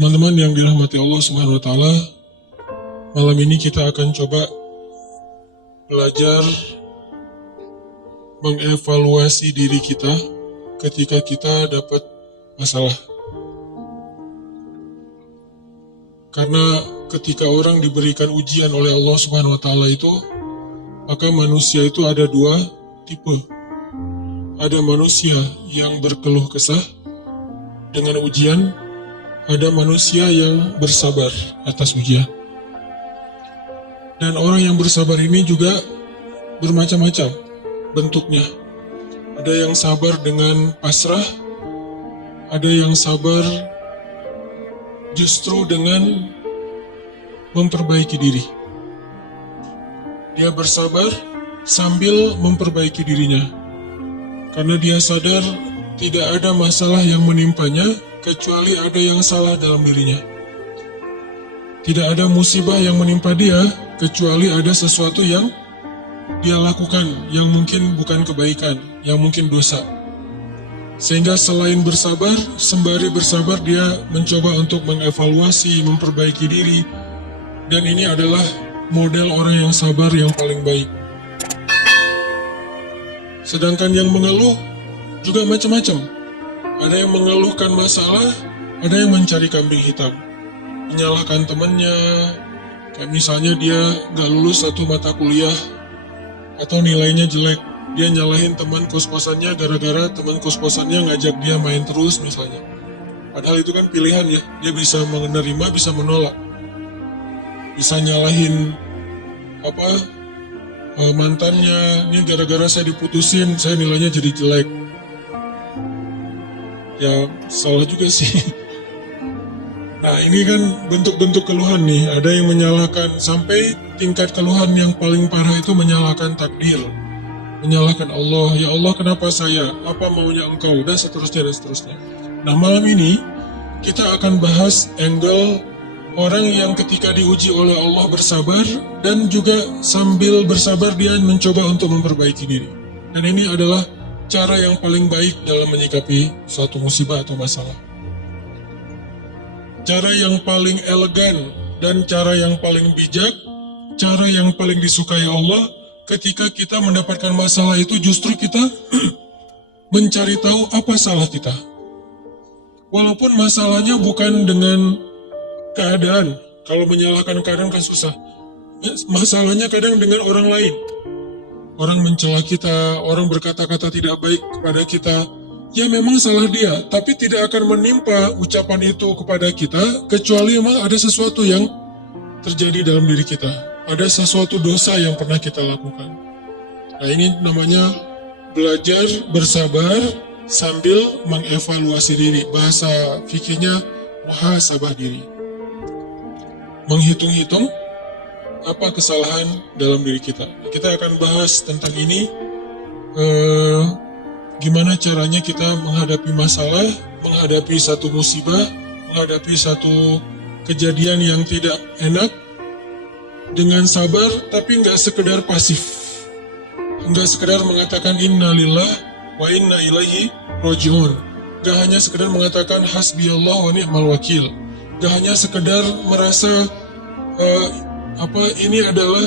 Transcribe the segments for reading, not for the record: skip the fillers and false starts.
Teman-teman yang dirahmati Allah Subhanahu wa taala, malam ini kita akan coba belajar mengevaluasi diri kita ketika kita dapat masalah. Karena ketika orang diberikan ujian oleh Allah Subhanahu wa taala itu, maka manusia itu ada dua tipe. Ada manusia yang berkeluh kesah dengan ujian, ada manusia yang bersabar atas ujian. Dan orang yang bersabar ini juga bermacam-macam bentuknya. Ada yang sabar dengan pasrah, ada yang sabar justru dengan memperbaiki diri. Dia bersabar sambil memperbaiki dirinya, karena dia sadar tidak ada masalah yang menimpanya kecuali ada yang salah dalam dirinya. Tidak ada musibah yang menimpa dia kecuali ada sesuatu yang dia lakukan yang mungkin bukan kebaikan, yang mungkin dosa. Sehingga selain bersabar, sembari bersabar dia mencoba untuk mengevaluasi, memperbaiki diri. Dan ini adalah model orang yang sabar yang paling baik. Sedangkan yang mengeluh juga macam-macam. Ada yang mengeluhkan masalah, ada yang mencari kambing hitam, menyalahkan temannya, kayak misalnya dia gak lulus satu mata kuliah, atau nilainya jelek, dia nyalahin teman kos-kosannya gara-gara teman kos-kosannya ngajak dia main terus misalnya. Padahal itu kan pilihan ya, dia bisa menerima, bisa menolak. Bisa nyalahin mantannya, ini gara-gara saya diputusin, saya nilainya jadi jelek. Ya salah juga sih. Nah ini kan bentuk-bentuk keluhan nih. Ada yang menyalahkan, sampai tingkat keluhan yang paling parah itu menyalahkan takdir, menyalahkan Allah. Ya Allah kenapa saya, apa maunya engkau, dan seterusnya dan seterusnya. Nah malam ini kita akan bahas angle orang yang ketika diuji oleh Allah bersabar, dan juga sambil bersabar dia mencoba untuk memperbaiki diri. Dan ini adalah cara yang paling baik dalam menyikapi suatu musibah atau masalah. Cara yang paling elegan dan cara yang paling bijak, cara yang paling disukai Allah, ketika kita mendapatkan masalah itu justru kita mencari tahu apa salah kita. Walaupun masalahnya bukan dengan keadaan, kalau menyalahkan keadaan kan susah. Masalahnya kadang dengan orang lain. Orang mencela kita, orang berkata-kata tidak baik kepada kita. Ya memang salah dia, tapi tidak akan menimpa ucapan itu kepada kita, kecuali memang ada sesuatu yang terjadi dalam diri kita. Ada sesuatu dosa yang pernah kita lakukan. Nah ini namanya belajar bersabar sambil mengevaluasi diri. Bahasa fikihnya muhasabah diri. Menghitung-hitung apa kesalahan dalam diri kita. Kita akan bahas tentang ini, gimana caranya kita menghadapi masalah, menghadapi satu musibah, menghadapi satu kejadian yang tidak enak dengan sabar, tapi nggak sekedar pasif, nggak sekedar mengatakan innalillah wa inna ilaihi rojiun, nggak hanya sekedar mengatakan hasbiyallah wa ni'mal wakil, nggak hanya sekedar merasa ini adalah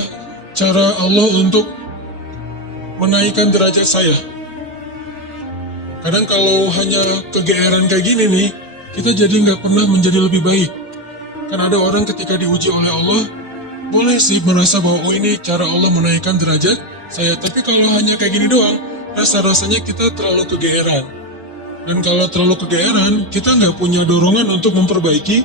cara Allah untuk menaikkan derajat saya. Kadang kalau hanya kegeeran kayak gini nih, kita jadi nggak pernah menjadi lebih baik. Kan ada orang ketika diuji oleh Allah, boleh sih merasa bahwa ini cara Allah menaikkan derajat saya. Tapi kalau hanya kayak gini doang, rasa-rasanya kita terlalu kegeeran. Dan kalau terlalu kegeeran, kita nggak punya dorongan untuk memperbaiki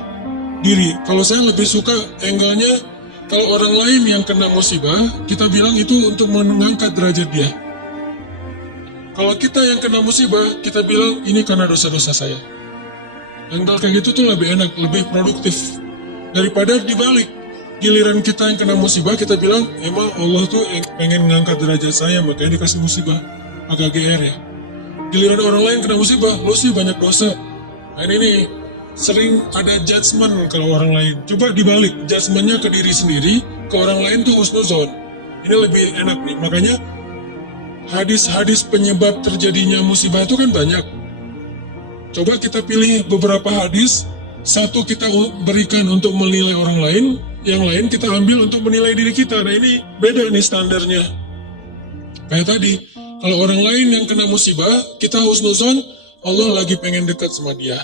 diri. Kalau saya lebih suka angle-nya, kalau orang lain yang kena musibah, kita bilang itu untuk mengangkat derajat dia. Kalau kita yang kena musibah, kita bilang ini karena dosa-dosa saya. Angle kayak gitu tuh lebih enak, lebih produktif. Daripada dibalik, giliran kita yang kena musibah, kita bilang emang Allah tuh pengen mengangkat derajat saya, makanya dikasih musibah. Agak GR ya. Giliran orang lain kena musibah, lo sih banyak dosa. Nah ini sering ada judgement kalau orang lain. Coba dibalik, judgementnya ke diri sendiri, ke orang lain tuh husnuzon. Ini lebih enak nih. Makanya hadis-hadis penyebab terjadinya musibah itu kan banyak. Coba kita pilih beberapa hadis Satu kita berikan untuk menilai orang lain, yang lain kita ambil untuk menilai diri kita. Nah ini beda nih standarnya. Kayak tadi, kalau orang lain yang kena musibah, kita husnuzon, Allah lagi pengen dekat sama dia.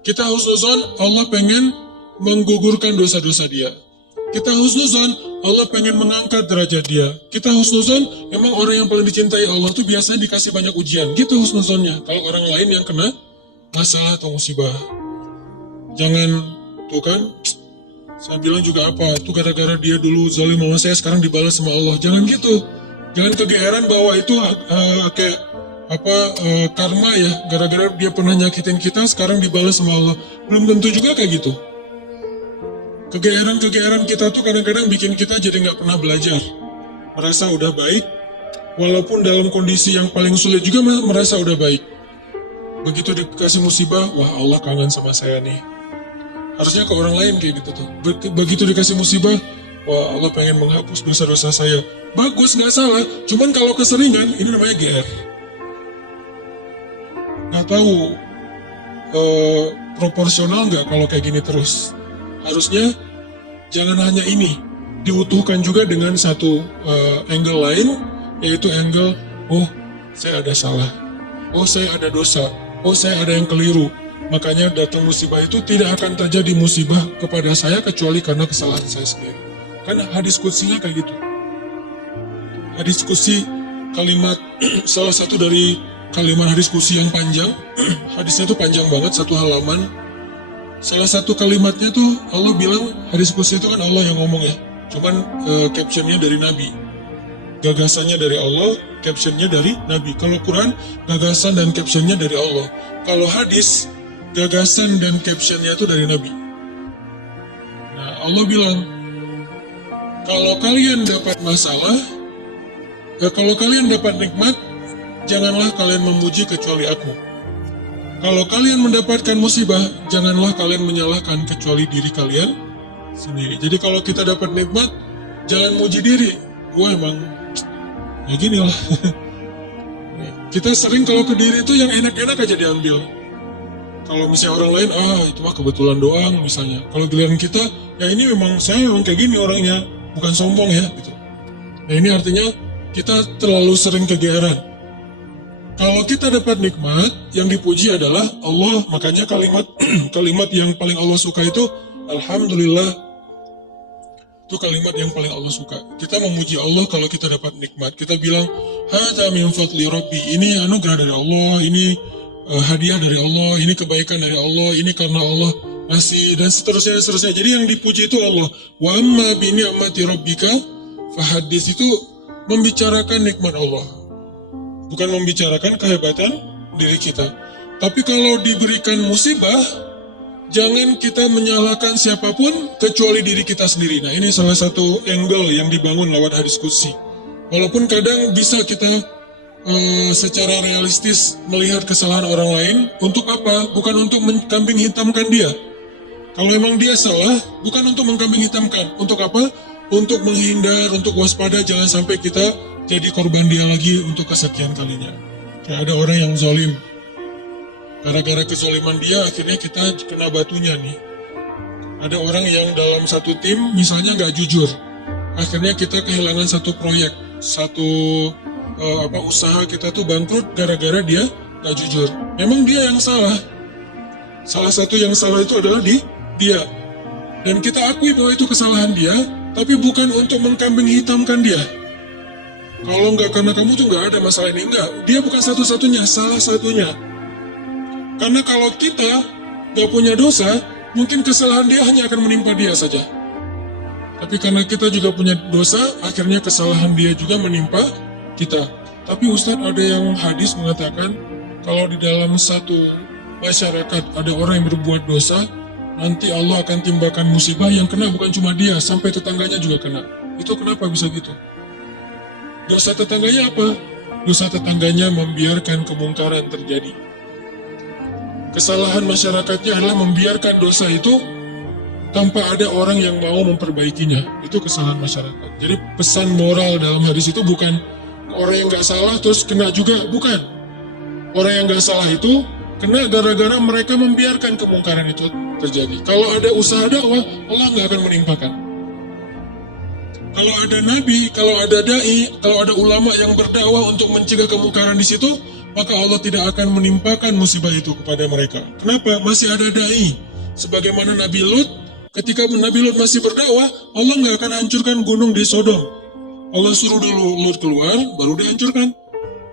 Kita husnuzon, Allah pengen menggugurkan dosa-dosa dia. Kita husnuzon, Allah pengen mengangkat derajat dia. Kita husnuzon, memang orang yang paling dicintai Allah tuh biasanya dikasih banyak ujian. Gitu husnuzonnya. Kalau orang lain yang kena masalah atau musibah. Jangan, tuh kan, saya bilang juga apa, tuh gara-gara dia dulu zalim sama saya, sekarang dibalas sama Allah. Jangan gitu. Jangan kegeeran bahwa itu kayak karma ya, gara-gara dia pernah nyakitin kita, sekarang dibalas sama Allah. Belum tentu juga kayak gitu. Kegeeran kita tuh kadang-kadang bikin kita jadi nggak pernah belajar. Merasa udah baik, walaupun dalam kondisi yang paling sulit juga merasa udah baik. Begitu dikasih musibah, wah Allah kangen sama saya nih. Harusnya ke orang lain kayak gitu tuh. Begitu dikasih musibah, wah Allah pengen menghapus dosa-dosa saya. Bagus, nggak salah. Cuman kalau keseringan, ini namanya GR. Nggak tahu proporsional nggak kalau kayak gini terus. Harusnya jangan hanya ini, diutuhkan juga dengan satu angle lain, yaitu angle, oh saya ada salah, oh saya ada dosa, oh saya ada yang keliru. Makanya datang musibah itu tidak akan terjadi musibah kepada saya kecuali karena kesalahan saya sendiri. Kan hadis qudsinya kayak gitu. Hadis qudsi kalimat, salah satu dari kalimat hadis qudsi yang panjang, hadisnya itu panjang banget, satu halaman. Salah satu kalimatnya tuh Allah bilang, hadis qudsi itu kan Allah yang ngomong ya, cuman captionnya dari Nabi. Gagasannya dari Allah, captionnya dari Nabi. Kalau Quran, gagasan dan captionnya dari Allah. Kalau hadis, gagasan dan captionnya itu dari Nabi. Nah, Allah bilang, kalau kalian dapat masalah, kalau kalian dapat nikmat, janganlah kalian memuji kecuali aku. Kalau kalian mendapatkan musibah, janganlah kalian menyalahkan kecuali diri kalian sendiri. Jadi kalau kita dapat nikmat, jangan muji diri. Gua emang ya gini lah. Kita sering kalau ke diri itu yang enak-enak aja diambil. Kalau misalnya orang lain, itu mah kebetulan doang misalnya. Kalau giliran kita, ya ini memang saya memang kayak gini orangnya, bukan sombong ya gitu. Nah ini artinya kita terlalu sering kegeeran. Kalau kita dapat nikmat, yang dipuji adalah Allah. Makanya kalimat yang paling Allah suka itu Alhamdulillah. Itu kalimat yang paling Allah suka. Kita memuji Allah kalau kita dapat nikmat. Kita bilang, Hadza min fadli Rabbi. Ini anugerah dari Allah, ini hadiah dari Allah, ini kebaikan dari Allah, ini karena Allah ngasih, dan seterusnya. Jadi yang dipuji itu Allah. Wa amma bi ni'mati rabbika fahadis, itu membicarakan nikmat Allah. Bukan membicarakan kehebatan diri kita. Tapi kalau diberikan musibah, jangan kita menyalahkan siapapun kecuali diri kita sendiri. Nah ini salah satu angle yang dibangun lewat hadis qudsi. Walaupun kadang bisa kita secara realistis melihat kesalahan orang lain, untuk apa? Bukan untuk mengkambing hitamkan dia. Kalau memang dia salah, bukan untuk mengkambing hitamkan. Untuk apa? Untuk menghindar, untuk waspada, jangan sampai kita jadi korban dia lagi untuk kesekian kalinya. Kayak ada orang yang zalim, gara-gara kezaliman dia akhirnya kita kena batunya nih. Ada orang yang dalam satu tim misalnya nggak jujur, akhirnya kita kehilangan satu proyek, satu usaha kita tuh bangkrut gara-gara dia nggak jujur. Memang dia yang salah. Salah satu yang salah itu adalah dia. Dan kita akui bahwa itu kesalahan dia, tapi bukan untuk mengkambing hitamkan dia. Kalau nggak karena kamu tuh nggak ada masalah ini, enggak. Dia bukan satu-satunya, salah satunya. Karena kalau kita nggak punya dosa, mungkin kesalahan dia hanya akan menimpa dia saja. Tapi karena kita juga punya dosa, akhirnya kesalahan dia juga menimpa kita. Tapi Ustadz, ada yang hadis mengatakan, kalau di dalam satu masyarakat ada orang yang berbuat dosa, nanti Allah akan timpakan musibah yang kena bukan cuma dia, sampai tetangganya juga kena. Itu kenapa bisa gitu? Dosa tetangganya apa? Dosa tetangganya membiarkan kemungkaran terjadi. Kesalahan masyarakatnya adalah membiarkan dosa itu tanpa ada orang yang mau memperbaikinya. Itu kesalahan masyarakat. Jadi pesan moral dalam hadis itu bukan orang yang nggak salah terus kena juga, bukan. Orang yang nggak salah itu Kena gara-gara mereka membiarkan kemungkaran itu terjadi. Kalau ada usaha dakwah, Allah nggak akan menimpakan. Kalau ada nabi, kalau ada dai, kalau ada ulama yang berdakwah untuk mencegah kemungkaran di situ, maka Allah tidak akan menimpakan musibah itu kepada mereka. Kenapa? Masih ada dai. Sebagaimana Nabi Lut, ketika Nabi Lut masih berdakwah, Allah nggak akan hancurkan gunung di Sodom. Allah suruh dulu Lut keluar, baru dihancurkan.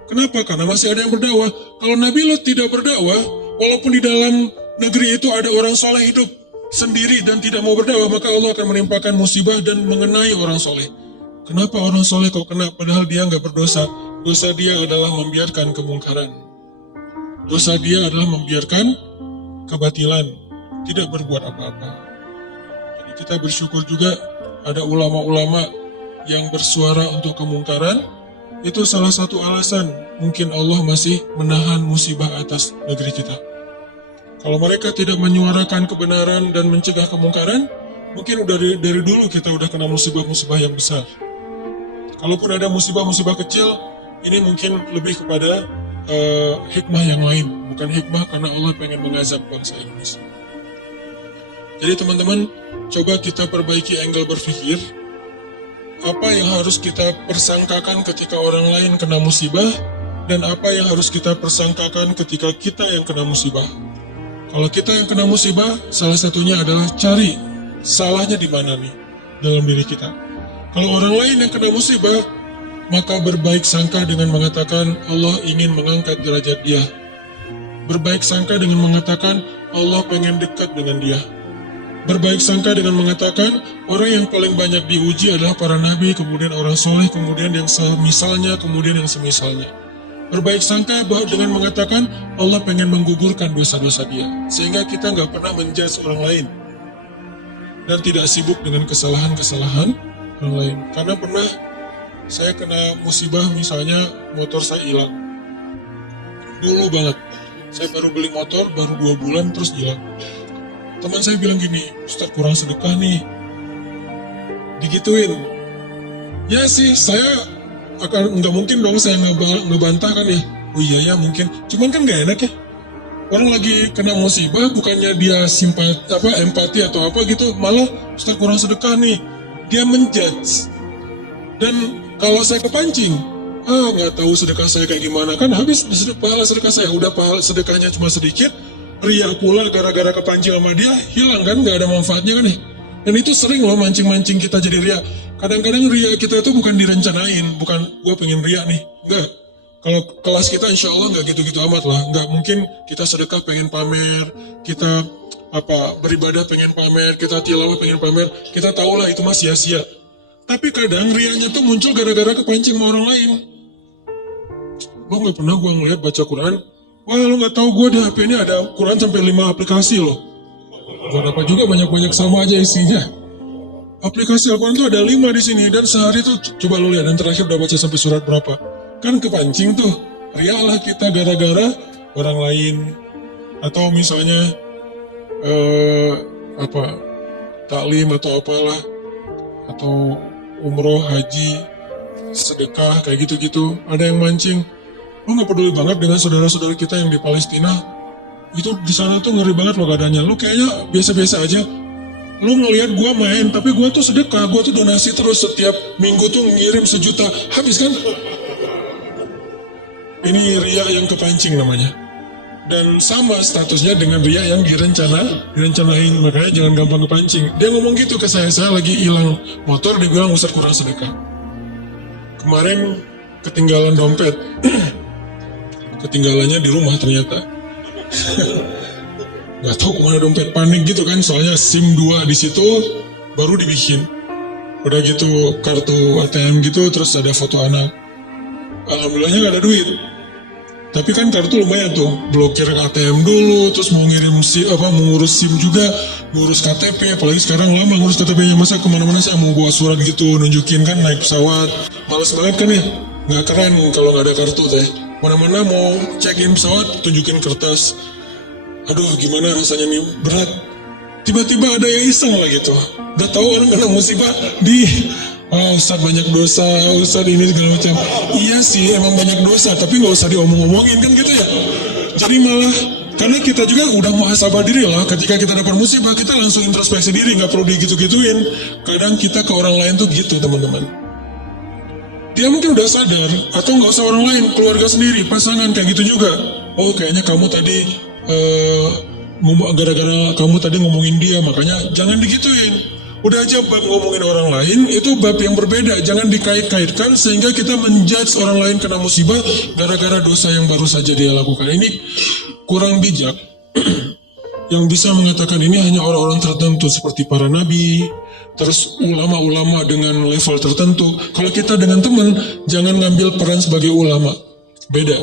Kenapa? Karena masih ada yang berdakwah. Kalau Nabi Lut tidak berdakwah, walaupun di dalam negeri itu ada orang soleh hidup sendiri dan tidak mau berdakwah, maka Allah akan menimpakan musibah dan mengenai orang soleh. Kenapa orang soleh kok kena? Padahal dia nggak berdosa. Dosa dia adalah membiarkan kemungkaran. Dosa dia adalah membiarkan kebatilan, tidak berbuat apa-apa. Jadi kita bersyukur juga ada ulama-ulama yang bersuara untuk kemungkaran. Itu salah satu alasan mungkin Allah masih menahan musibah atas negeri kita. Kalau mereka tidak menyuarakan kebenaran dan mencegah kemungkaran, mungkin dari dulu kita udah kena musibah-musibah yang besar. Kalaupun ada musibah-musibah kecil, ini mungkin lebih kepada hikmah yang lain, bukan hikmah karena Allah pengen mengazab bangsa Indonesia. Jadi teman-teman, coba kita perbaiki angle berpikir. Apa yang harus kita persangkakan ketika orang lain kena musibah, dan apa yang harus kita persangkakan ketika kita yang kena musibah. Kalau kita yang kena musibah, salah satunya adalah cari salahnya di mana nih dalam diri kita. Kalau orang lain yang kena musibah, maka berbaik sangka dengan mengatakan Allah ingin mengangkat derajat dia. Berbaik sangka dengan mengatakan Allah pengen dekat dengan dia. Berbaik sangka dengan mengatakan orang yang paling banyak diuji adalah para nabi, kemudian orang soleh, kemudian yang semisalnya, kemudian yang semisalnya. Berbaik sangka dengan mengatakan Allah pengen menggugurkan dosa-dosa dia, sehingga kita nggak pernah menjudge orang lain dan tidak sibuk dengan kesalahan-kesalahan orang lain. Karena pernah saya kena musibah, misalnya motor saya hilang. Dulu banget, saya baru beli motor, baru 2 bulan terus hilang. Teman saya bilang gini, Ustaz kurang sedekah nih, digituin. Ya sih, saya akan nggak mungkin dong saya ngebantah kan ya. Oh iya ya mungkin, cuman kan nggak enak ya. Orang lagi kena musibah, bukannya dia empati atau apa gitu, malah Ustaz kurang sedekah nih. Dia menjudge. Dan kalau saya kepancing, nggak tahu sedekah saya kayak gimana, kan habis pahala sedekah saya. Udah pahala sedekahnya cuma sedikit, ria pula gara-gara kepancing sama dia, hilang kan, nggak ada manfaatnya kan ya. Dan itu sering loh mancing-mancing kita jadi ria. Kadang-kadang ria kita itu bukan direncanain, bukan gue pengen ria nih, enggak. Kalau kelas kita insya Allah nggak gitu-gitu amat lah, nggak mungkin kita sedekah pengen pamer, kita beribadah pengen pamer, kita tilawah pengen pamer, kita tahu lah itu mah sia-sia. Tapi kadang rianya tuh muncul gara-gara kepancing sama orang lain. Lo nggak pernah gue ngeliat baca Quran, wah lo nggak tahu gue di HP ini ada Quran sampai 5 aplikasi loh. Gue dapat juga banyak-banyak sama aja isinya. Aplikasi Al-Quran tuh ada 5 di sini, dan sehari tuh coba lo lihat, dan terakhir udah baca sampai surat berapa. Kan kepancing tuh, rialah kita gara-gara orang lain. Atau misalnya taklim atau apalah, atau umroh, haji, sedekah, kayak gitu-gitu. Ada yang mancing, lo gak peduli banget dengan saudara-saudara kita yang di Palestina. Itu di sana tuh ngeri banget lo keadaannya. Lo kayaknya biasa-biasa aja. Lo ngelihat gua main, tapi gua tuh sedekah, gua tuh donasi terus setiap minggu tuh ngirim 1 juta, habis kan? Ini ria yang kepancing namanya. Dan sama statusnya dengan ria yang direncanain, makanya jangan gampang kepancing. Dia ngomong gitu ke saya lagi hilang motor, dia bilang Ustaz kurang sedekah. Kemarin ketinggalan dompet, ketinggalannya di rumah ternyata. Gak tahu kemana dompet, panik gitu kan, soalnya SIM 2 di situ baru dibikin. Udah gitu kartu ATM gitu, terus ada foto anak. Alhamdulillahnya gak ada duit. Tapi kan kartu lumayan tuh, blokir ATM dulu, terus mau ngirim mengurus SIM juga, ngurus KTP, apalagi sekarang lama ngurus KTP-nya, masa kemana-mana saya mau bawa surat gitu, nunjukin kan naik pesawat, males banget kan ya, nggak keren kalau nggak ada kartu teh. Mana-mana mau check-in pesawat, tunjukin kertas. Aduh gimana rasanya nih, berat. Tiba-tiba ada yang iseng lah gitu, gak tahu orang kena musibah di Ustaz banyak dosa, Ustaz ini segala macam. Iya sih emang banyak dosa, tapi gak usah diomong-omongin kan gitu ya. Jadi malah Karena kita juga udah muhasabah diri lah, ketika kita dapat musibah, kita langsung introspeksi diri, nggak perlu digitu-gituin. Kadang kita ke orang lain tuh gitu, teman-teman. Dia mungkin udah sadar, atau nggak usah orang lain, keluarga sendiri, pasangan, kayak gitu juga. Oh, kayaknya kamu tadi, gara-gara kamu tadi ngomongin dia, makanya jangan digituin. Udah aja bab ngomongin orang lain, itu bab yang berbeda, jangan dikait-kaitkan sehingga kita menjudge orang lain kena musibah gara-gara dosa yang baru saja dia lakukan. Ini kurang bijak. Yang bisa mengatakan ini hanya orang-orang tertentu seperti para nabi, terus ulama-ulama dengan level tertentu. Kalau kita dengan teman, jangan ngambil peran sebagai ulama. Beda.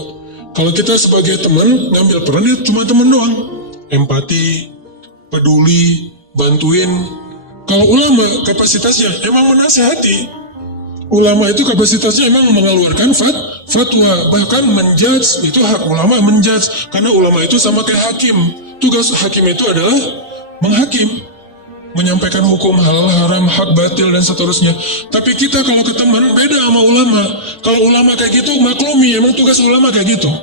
Kalau kita sebagai teman, ngambil peran ya cuma teman doang. Empati, peduli, bantuin. Kalau ulama kapasitasnya emang menasehati. Ulama itu kapasitasnya emang mengeluarkan fatwa, bahkan menjudge, itu hak ulama menjudge. Karena ulama itu sama kayak hakim. Tugas hakim itu adalah menghakim, menyampaikan hukum halal, haram, hak batil, dan seterusnya. Tapi kita kalau ke teman beda sama ulama. Kalau ulama kayak gitu maklumi, emang tugas ulama kayak gitu.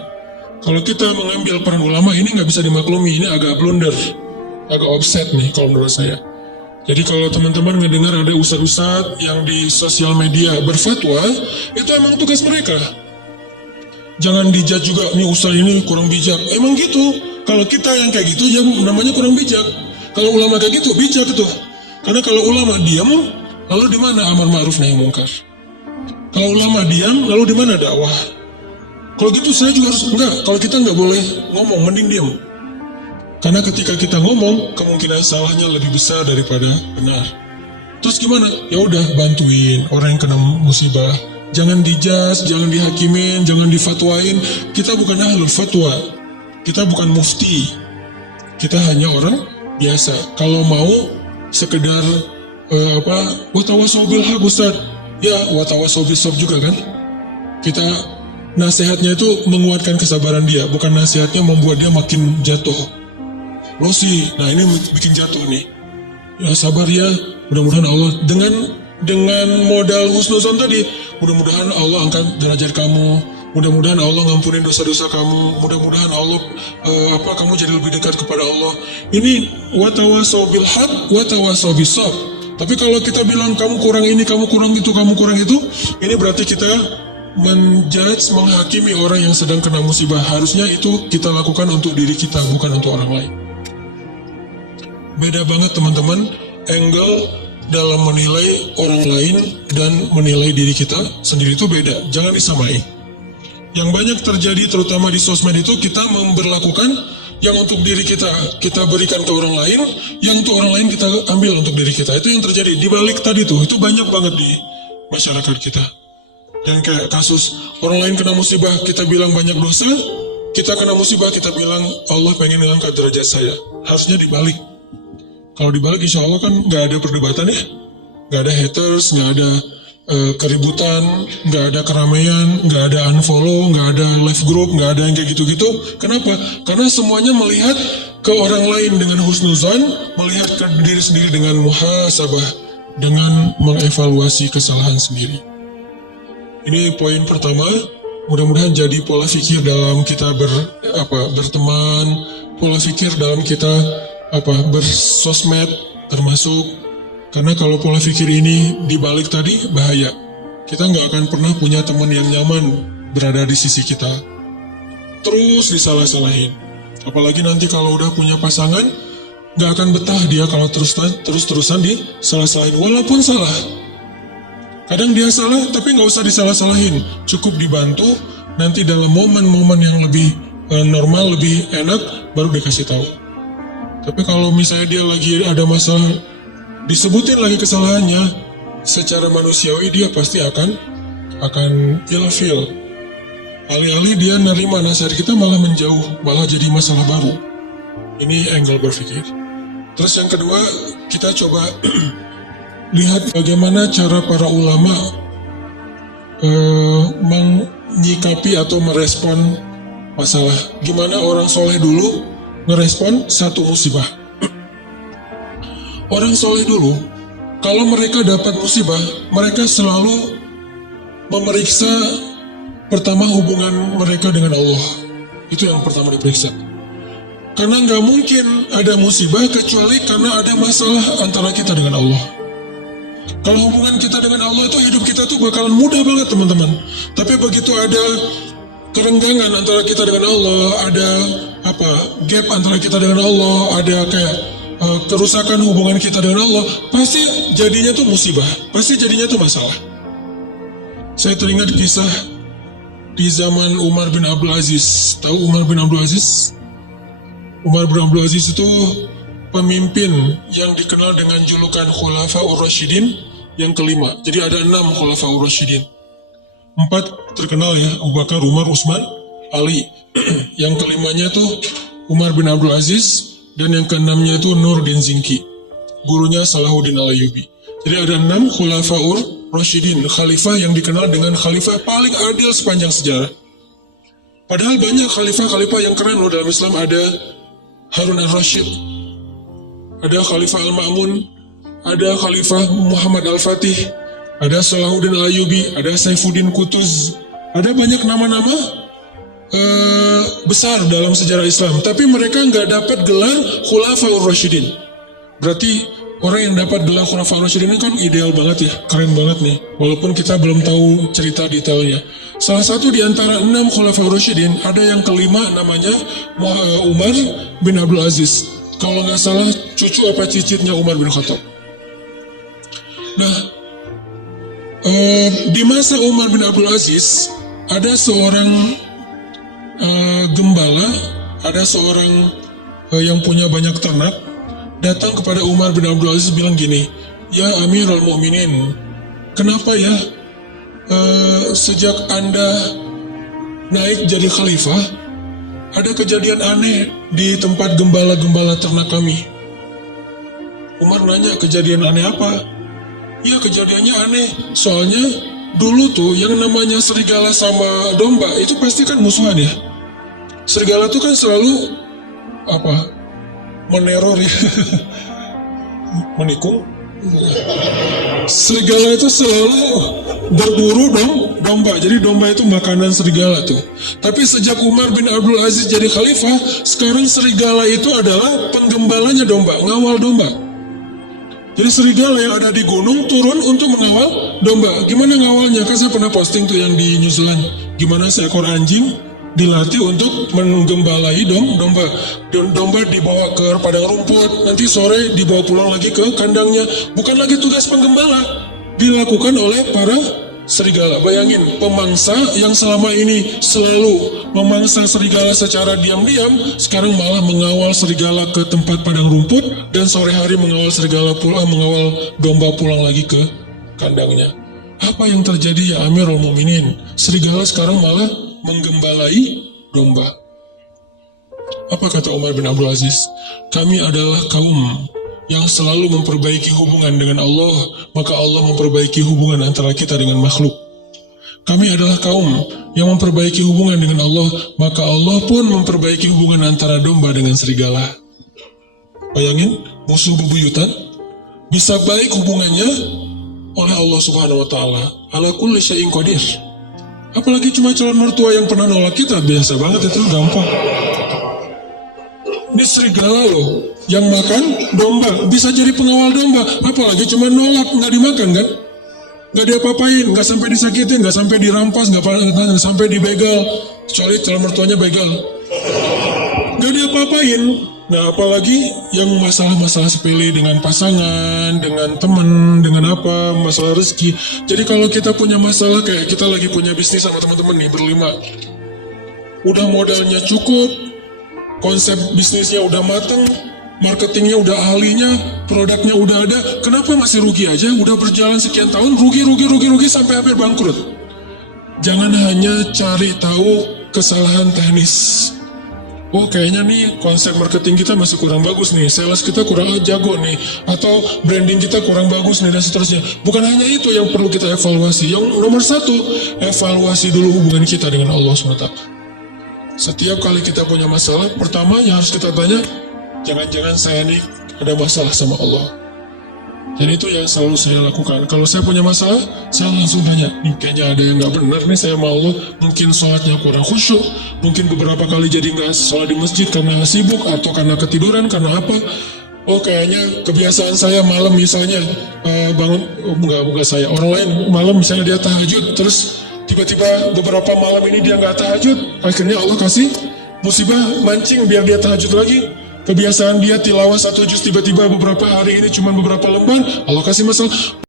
Kalau kita mengambil peran ulama ini nggak bisa dimaklumi, ini agak blunder, agak offset nih kalau menurut saya. Jadi kalau teman-teman mendengar ada ustadz-ustadz yang di sosial media berfatwa, itu emang tugas mereka. Jangan dijudge juga, nih ustadz ini kurang bijak. Emang gitu, kalau kita yang kayak gitu, ya namanya kurang bijak. Kalau ulama kayak gitu, bijak tuh. Karena kalau ulama diam, lalu di mana amar ma'ruf nahi munkar? Kalau ulama diam, lalu di mana dakwah? Kalau gitu saya juga harus, enggak, kalau kita nggak boleh ngomong, mending diam. Karena ketika kita ngomong, kemungkinan salahnya lebih besar daripada benar. Terus gimana? Ya udah, bantuin orang yang kena musibah. Jangan dijudge, jangan dihakimin, jangan difatwain. Kita bukan ahlul fatwa. Kita bukan mufti. Kita hanya orang biasa. Kalau mau sekedar watawasau bil haq, Ustaz. Ya, watawasau bis sabr juga kan. Kita nasihatnya itu menguatkan kesabaran dia, bukan nasihatnya membuat dia makin jatuh. Lo sih, nah ini bikin jatuh nih. Ya sabar ya, mudah-mudahan Allah dengan modal husnuzon tadi, mudah-mudahan Allah angkat derajat kamu, mudah-mudahan Allah ngampunin dosa-dosa kamu, mudah-mudahan Allah kamu jadi lebih dekat kepada Allah. Ini watawasau bil haq, watawasau bis sabr. Tapi kalau kita bilang kamu kurang ini, kamu kurang itu, kamu kurang itu, ini berarti kita menjudge, menghakimi orang yang sedang kena musibah. Harusnya itu kita lakukan untuk diri kita, bukan untuk orang lain. Beda banget teman-teman, angle dalam menilai orang lain dan menilai diri kita sendiri itu beda, jangan disamai. Yang banyak terjadi terutama di sosmed itu, kita memberlakukan yang untuk diri kita berikan ke orang lain, yang untuk orang lain kita ambil untuk diri kita. Itu yang terjadi, dibalik tadi tuh, itu banyak banget di masyarakat kita. Dan kayak kasus orang lain kena musibah, kita bilang banyak dosa, kita kena musibah, kita bilang Allah pengen mengangkat derajat saya. Harusnya dibalik. Kalau dibalik insya Allah kan nggak ada perdebatan ya, nggak ada haters, nggak ada keributan, nggak ada keramaian, nggak ada unfollow, nggak ada live group, nggak ada yang kayak gitu-gitu. Kenapa? Karena semuanya melihat ke orang lain dengan husnuzan, melihat ke diri sendiri dengan muhasabah, dengan mengevaluasi kesalahan sendiri. Ini poin pertama. Mudah-mudahan jadi pola pikir dalam kita berteman, pola pikir dalam kita bersosmed termasuk. Karena kalau pola pikir ini dibalik tadi bahaya. Kita nggak akan pernah punya teman yang nyaman berada di sisi kita. Terus disalah-salahin. Apalagi nanti kalau udah punya pasangan, nggak akan betah dia kalau terus-terusan disalah-salahin. Walaupun salah. Kadang dia salah, tapi nggak usah disalah-salahin. Cukup dibantu, nanti dalam momen-momen yang lebih normal, lebih enak, baru dikasih tahu. Tapi kalau misalnya dia lagi ada masalah, disebutin lagi kesalahannya, secara manusiawi dia pasti akan ilfil. Alih-alih dia nerima nasihat kita malah menjauh, malah jadi masalah baru. Ini angle berpikir. Terus yang kedua, kita coba lihat bagaimana cara para ulama menyikapi atau merespon masalah. Gimana orang soleh dulu ngerespon satu musibah. Orang soleh dulu, kalau mereka dapat musibah, mereka selalu memeriksa pertama hubungan mereka dengan Allah. Itu yang pertama diperiksa. Karena nggak mungkin ada musibah kecuali karena ada masalah antara kita dengan Allah. Kalau hubungan kita dengan Allah itu, hidup kita tuh bakalan mudah banget teman-teman. Tapi begitu ada kerenggangan antara kita dengan Allah, ada gap antara kita dengan Allah, ada kayak kerusakan hubungan kita dengan Allah, pasti jadinya tuh musibah, pasti jadinya tuh masalah. Saya teringat kisah di zaman Umar bin Abdul Aziz. Tahu Umar bin Abdul Aziz? Umar bin Abdul Aziz itu pemimpin yang dikenal dengan julukan Khulafaur Rasyidin yang kelima. Jadi ada 6 Khulafaur Rasyidin. 4 terkenal ya, Abu Bakar, Umar, Utsman, Ali. Yang kelimanya tuh Umar bin Abdul Aziz, dan yang keenamnya itu Nuruddin Zinki, gurunya Salahuddin Al-Ayyubi. Jadi ada 6 Khulafaur Rasyidin, khalifah yang dikenal dengan khalifah paling adil sepanjang sejarah. Padahal banyak khalifah-khalifah yang keren loh dalam Islam. Ada Harun al-Rashid, ada Khalifah Al-Ma'mun, ada Khalifah Muhammad Al-Fatih, ada Salahuddin Al-Ayyubi, ada Saifuddin Qutuz. Ada banyak nama-nama besar dalam sejarah Islam, tapi mereka nggak dapat gelar Khulafaur Rasyidin. Berarti orang yang dapat gelar Khulafaur Rasyidin ini kan ideal banget ya, keren banget nih. Walaupun kita belum tahu cerita detailnya. Salah satu di antara 6 Khulafaur Rasyidin, ada yang kelima namanya Umar bin Abdul Aziz. Kalau nggak salah cucu apa cicitnya Umar bin Khattab. Nah, di masa Umar bin Abdul Aziz ada seorang gembala, ada seorang yang punya banyak ternak datang kepada Umar bin Abdul Aziz bilang gini, "Ya Amirul Mukminin, kenapa ya sejak Anda naik jadi khalifah ada kejadian aneh di tempat gembala-gembala ternak kami?" Umar nanya, "Kejadian aneh apa?" "Ya kejadiannya aneh, soalnya dulu tuh yang namanya serigala sama domba itu pasti kan musuhan ya. Serigala tuh kan selalu meneror ya, menikung. Serigala itu selalu berburu domba, jadi domba itu makanan serigala tuh. Tapi sejak Umar bin Abdul Aziz jadi khalifah, sekarang serigala itu adalah penggembalanya domba, ngawal domba. Jadi serigala yang ada di gunung turun untuk mengawal domba. Gimana ngawalnya? Kan saya pernah posting tuh yang di New Zealand, gimana seekor anjing dilatih untuk menggembalai domba. Domba dibawa ke padang rumput, nanti sore dibawa pulang lagi ke kandangnya. Bukan lagi tugas penggembala, dilakukan oleh para serigala. Bayangin, pemangsa yang selama ini selalu memangsa serigala secara diam-diam, sekarang malah mengawal serigala ke tempat padang rumput, dan sore hari mengawal serigala pulang, mengawal domba pulang lagi ke kandangnya. Apa yang terjadi ya Amirul Mukminin? Serigala sekarang malah menggembalai domba. Apa kata Umar bin Abdul Aziz? "Kami adalah kaum yang selalu memperbaiki hubungan dengan Allah, maka Allah memperbaiki hubungan antara kita dengan makhluk. Kami adalah kaum yang memperbaiki hubungan dengan Allah, maka Allah pun memperbaiki hubungan antara domba dengan serigala." Bayangin, musuh bebuyutan bisa baik hubungannya oleh Allah Subhanahu wa taala. Ala kulli syai'in qadir. Apalagi cuma calon mertua yang pernah nolak kita, biasa banget itu, gampang. Ini serigala loh, yang makan domba, bisa jadi pengawal domba, apalagi cuma nolak, nggak dimakan kan? Nggak diapa-apain, nggak sampai disakitin, nggak sampai dirampas, nggak sampai dibegal, kecuali calon mertuanya begal. Nggak diapa-apain. Nah, apalagi yang masalah-masalah sepele dengan pasangan, dengan teman, dengan masalah rezeki. Jadi kalau kita punya masalah, kayak kita lagi punya bisnis sama teman-teman nih, berlima. Udah modalnya cukup, konsep bisnisnya udah mateng, marketingnya udah ahlinya, produknya udah ada, kenapa masih rugi aja? Udah berjalan sekian tahun, rugi sampai hampir bangkrut. Jangan hanya cari tahu kesalahan teknis. Oh kayaknya nih konsep marketing kita masih kurang bagus nih, sales kita kurang jago nih, atau branding kita kurang bagus nih, dan seterusnya. Bukan hanya itu yang perlu kita evaluasi. Yang nomor satu, evaluasi dulu hubungan kita dengan Allah SWT. Setiap kali kita punya masalah, pertama yang harus kita tanya, jangan-jangan saya nih ada masalah sama Allah. Dan itu yang selalu saya lakukan. Kalau saya punya masalah, saya langsung tanya, nih kayaknya ada yang nggak benar nih saya sama Allah. Mungkin sholatnya kurang khusyuk, mungkin beberapa kali jadi nggak sholat di masjid karena sibuk atau karena ketiduran, karena apa? Oh kayaknya kebiasaan saya malam misalnya bangun, bukan saya, orang lain malam misalnya dia tahajud, terus tiba-tiba beberapa malam ini dia nggak tahajud, akhirnya Allah kasih musibah mancing biar dia tahajud lagi. Kebiasaan dia tilawah 1 juz tiba-tiba beberapa hari ini cuma beberapa lembar, Allah kasih masalah.